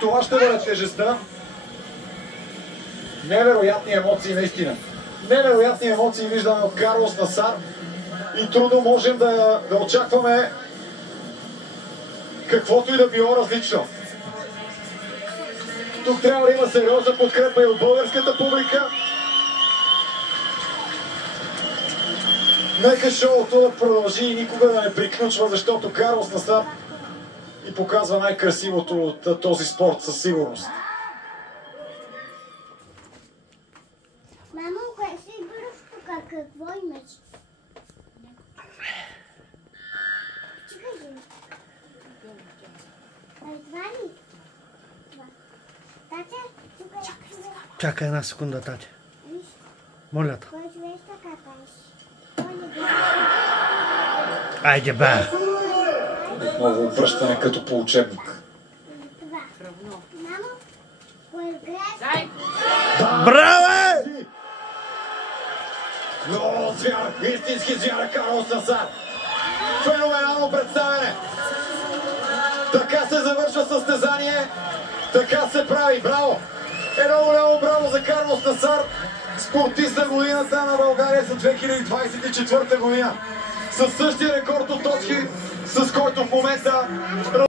Това ще бъде тежестта. Невероятни емоции, наистина. Невероятни емоции виждаме от Карлос Насар и трудно можем да очакваме каквото и да било различно. Тук трябва да има сериозна подкрепа и от българската публика. Нека шоуто да продължи и никога да не приключва, защото Карлос Насар и показва най-красивото от този спорт със сигурност. Мамо, кое си бърз тук? Какво имаш? Чакай ли? Това ли? Тате, тук е... Чакай една секунда, тате. Моля те. Кой живееш така, паш? Айде, бе! Отново обръщане като по учебник. Това. Мамо, кой играе? Браво! О, звяр! Истински звяр Карлос Насар! Феноменално представяне! Така се завършва състезание, така се прави. Браво! Едно голямо браво за Карлос Насар, спортист на годината на България за 2024 година. Със същия рекорд от точки, с който в момента